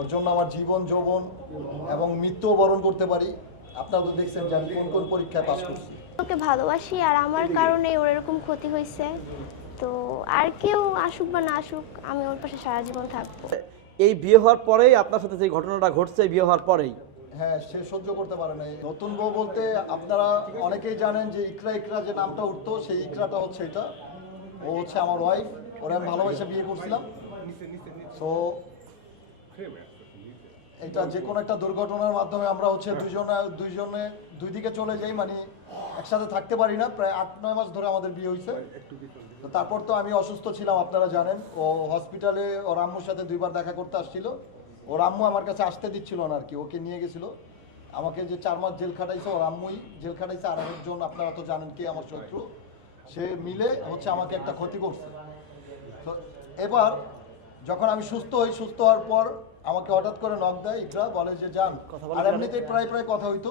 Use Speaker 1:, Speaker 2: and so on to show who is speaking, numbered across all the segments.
Speaker 1: ওর জন্য আমার জীবন যৌবন এবং মৃত্যুও বরণ করতে পারি। আপনারা তো দেখছেন যে আমি কোন কোন পরীক্ষায় পাশ করছি।
Speaker 2: ওকে ভালোবাসি আর আমার কারণে ওর এরকম ক্ষতি হয়েছে। তো আর কেউ আসুক বা না আসুক আমি ওর পাশে সারা জীবন থাকব।
Speaker 3: এই বিয়ে হওয়ার পরেই আপনার সাথে যে ঘটনাটা ঘটছে বিয়ে হওয়ার পরেই?
Speaker 1: হ্যাঁ সে সহ্য করতে পারে না নতুন বউ বলতে আপনারা অনেকেই জানেন যে ইকরা ইকরা যে নামটা উঠতো সেই ইকরাটা হচ্ছে এটা। ও হচ্ছে আমার ওয়াইফ ওরা আমি ভালোবাসে বিয়ে করছিলাম। সো এটা যে কোনো একটা দুর্ঘটনার মাধ্যমে আমরা হচ্ছে দুইজনে দুইজনে দুই দিকে চলে যাই মানে একসাথে থাকতে পারি না। প্রায় আট নয় মাস ধরে আমাদের বিয়ে হয়েছে তারপর তো আমি অসুস্থ ছিলাম আপনারা জানেন। ও হসপিটালে ওর আম্মুর সাথে দুইবার দেখা করতে আসছিল। ওর আম্মু আমার কাছে আসতে দিচ্ছিল না আর কি ওকে নিয়ে গেছিল। আমাকে যে চার মাস জেল খাটাইছে ওর আম্মুই জেল খাটাইছে। আর একজন আপনারা তো জানেন কি আমার শত্রু। সে মিলে হচ্ছে আমাকে একটা ক্ষতি করছে। তো এবার যখন আমি সুস্থ হই সুস্থ হওয়ার পর আমাকে হঠাৎ করে নক দেয় ইকরা বলে যে যান আর এমনিতেই প্রায় প্রায় কথা হইতো।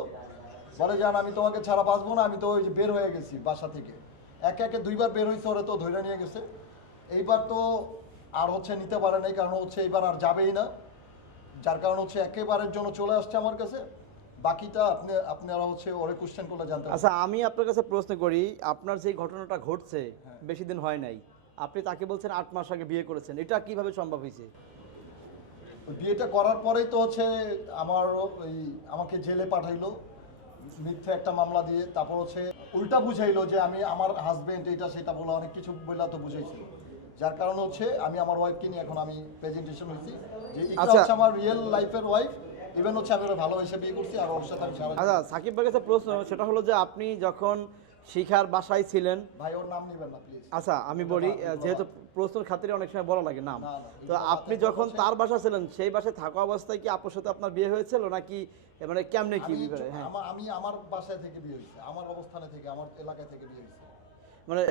Speaker 1: বলে যান আমি তোমাকে ছাড়া বাঁচবো না আমি তো ওই যে বের হয়ে গেছি বাসা থেকে। একে একে দুইবার বের হয়েছে ওরা তো ধরে নিয়ে গেছে। এইবার তো আর হচ্ছে নিতে পারে নাই কারণ হচ্ছে এইবার আর যাবেই না। যার কারণ হচ্ছে একেবারের জন্য চলে আসছে আমার কাছে। বাকিটা আপনি আপনারা হচ্ছে ওরে কোশ্চেন করলে জানতে
Speaker 3: আচ্ছা আমি আপনার কাছে প্রশ্ন করি আপনার যে ঘটনাটা ঘটছে
Speaker 1: হ্যাঁ।
Speaker 3: বেশি দিন হয় নাই। আপনি তাকে বলছেন আট মাস আগে বিয়ে করেছেন। এটা কীভাবে সম্ভব হয়েছে?
Speaker 1: বিয়েটা করার পরেই তো হচ্ছে আমার ওই আমাকে জেলে পাঠাইলো মিথ্যে একটা মামলা দিয়ে। তারপর হচ্ছে উল্টা বুঝাইলো যে আমি আমার হাজবেন্ড এটা সেটা বলে অনেক কিছু বললা তো বুঝাইছিল। যার কারণে হচ্ছে আমি আমার ওয়াইফকে নিয়ে এখন আমি প্রেজেন্টেশন হয়েছি যে এটা
Speaker 3: আচ্ছা।
Speaker 1: হচ্ছে আমার রিয়েল লাইফের ওয়াইফ ইভেন হচ্ছে আমি ওরা ভালোবেসে বিয়ে করছি আর ওর সাথে আমি
Speaker 3: আচ্ছা সাকিব ভাইয়ের কাছে প্রশ্ন সেটা হলো যে আপনি যখন শিখার বাসায় ছিলেন।
Speaker 1: ভাই ওর নাম নেবেন না প্লিজ
Speaker 3: আচ্ছা আমি বলি যেহেতু প্রশ্নের খাতিরে অনেক সময় বলা লাগে নাম। তো আপনি যখন তার বাসা ছিলেন সেই বাসায় থাকা অবস্থায় কি আপুর সাথে আপনার বিয়ে হয়েছিল নাকি মানে কেমনে কি
Speaker 1: আমি
Speaker 3: হ্যাঁ।
Speaker 1: আমা- আমি আমার বাসায় থেকে বিয়ে হয়েছে আমার অবস্থানে থেকে আমার এলাকায় থেকে বিয়ে হয়েছে।
Speaker 3: মানে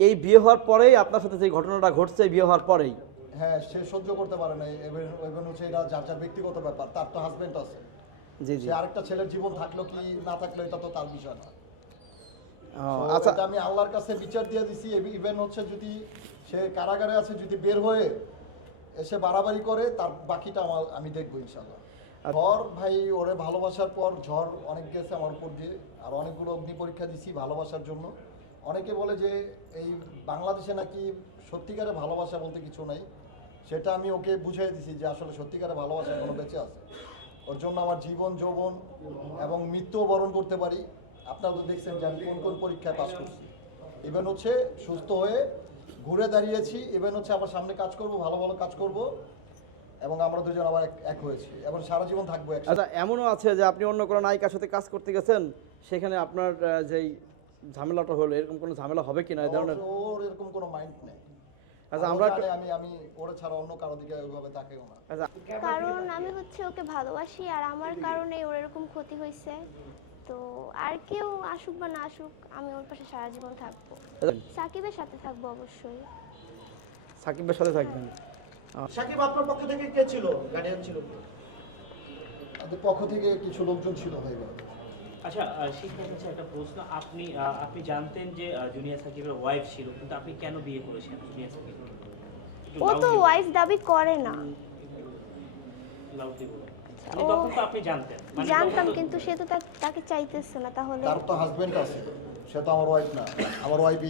Speaker 3: এই বিয়ে হওয়ার পরেই আপনার সাথে যে ঘটনাটা ঘটছে বিয়ে হওয়ার পরেই?
Speaker 1: হ্যাঁ সে সহ্য করতে পারে না এবার হচ্ছে এটা যার যার ব্যক্তিগত ব্যাপার তার তো হাজবেন্ড আছে।
Speaker 3: জি জি।
Speaker 1: আরেকটা ছেলের জীবন থাকল কি না থাকল এটা তো তার বিষয় না।
Speaker 3: আচ্ছা।
Speaker 1: আমি আল্লাহর কাছে বিচার দিয়ে দিছি ইভেন হচ্ছে যদি সে কারাগারে আছে যদি বের হয়ে এসে বাড়াবাড়ি করে তার বাকিটা আমার আমি দেখব ইনশাল্লাহ ঝড় ভাই ওরে ভালোবাসার পর ঝড় অনেক গেছে আমার উপর দিয়ে আর অনেকগুলো অগ্নি পরীক্ষা দিছি ভালোবাসার জন্য। অনেকে বলে যে এই বাংলাদেশে নাকি সত্যিকারে ভালোবাসা বলতে কিছু নাই। সেটা আমি ওকে বুঝিয়ে দিছি যে আসলে সত্যিকারে ভালোবাসা এখনও বেঁচে আছে। ওর জন্য আমার জীবন যৌবন এবং মৃত্যুও বরণ করতে পারি। আপনারা তো দেখছেন যে আমি কোন কোন পরীক্ষায় পাশ করছি। ইভেন হচ্ছে সুস্থ হয়ে ঘুরে দাঁড়িয়েছি ইভেন হচ্ছে আবার সামনে কাজ করব ভালো ভালো কাজ করব এবং আমরা দুজন আবার এক- এক হয়েছি। এবং সারা জীবন থাকব একসাথে।
Speaker 3: আচ্ছা এমনও আছে যে আপনি অন্য কোনো নায়িকার সাথে কাজ করতে গেছেন সেখানে আপনার যেই ঝামেলাটা হলো এরকম কোনো ঝামেলা হবে কিনা এই ধরনের?
Speaker 1: ওর- এরকম কোনো মাইন্ড নেই।
Speaker 3: আচ্ছা আমরা
Speaker 1: আমি আমি ওরা ছাড়া অন্য কারও দিকে ওইভাবে তাকেও না।
Speaker 3: আচ্ছা।
Speaker 2: কারণ আমি হচ্ছে ওকে ভালোবাসি আর আমার কারণে ওর এরকম ক্ষতি হয়েছে তো আর কেউ আসুক বা না আসুক আমি ওর পাশে সারা জীবন থাকব। সাকিবের সাথে থাকব অবশ্যই।
Speaker 3: সাকিবের সাথে থাকবেন?
Speaker 4: সাকিব আপনার পক্ষ থেকে কে ছিল? গার্ডিয়ান ছিল
Speaker 1: তাদের পক্ষ থেকে কিছু লোকজন ছিল ভাই বলে।
Speaker 5: আচ্ছা শিক্ষার কাছে একটা প্রশ্ন। আপনি আপনি জানতেন যে জুনিয়র সাকিবের ওয়াইফ ছিল কিন্তু আপনি কেন বিয়ে করেছেন জুনিয়র সাকিব
Speaker 2: ও তো ওয়াইফ দাবি করে না।
Speaker 5: লাউডলি বলুন। মানে মানে
Speaker 2: জানতাম কিন্তু সে তো তাকে চাইতেছে না তাহলে
Speaker 1: তার তো হাজবেন্ড আছে সে তো আমার ওয়াইফ না। আমার ওয়াইফ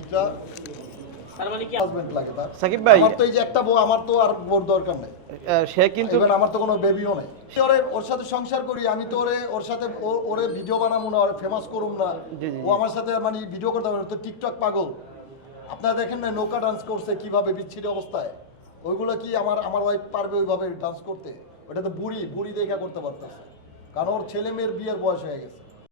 Speaker 5: মানে কি
Speaker 1: হাজবেন্ড লাগে তার।
Speaker 3: সাকিব ভাই
Speaker 1: আমার তো এই যে একটা বউ আমার তো আর বোর দরকার নেই।
Speaker 3: সে কিন্তু
Speaker 1: আমার তো কোনো বেবিও নাই। ওরে ওর সাথে সংসার করি আমি তো ওরে ওর সাথে ও- ওরে ভিডিও বানাবো না ওরে ফেমাস করুম না। ও আমার সাথে মানে ভিডিও করতে পারে না, তো টিকটক পাগল। আপনারা দেখেন না নৌকা ডান্স করছে কীভাবে বিচ্ছিরি অবস্থায়? ওইগুলো কি আমার আমার ওয়াইফ পারবে ওইভাবে ডান্স করতে? ওটা তো বুড়ি বুড়ি দেখা করতে পারতেছে কারণ ওর ছেলে মেয়ের বিয়ের বয়স হয়ে গেছে।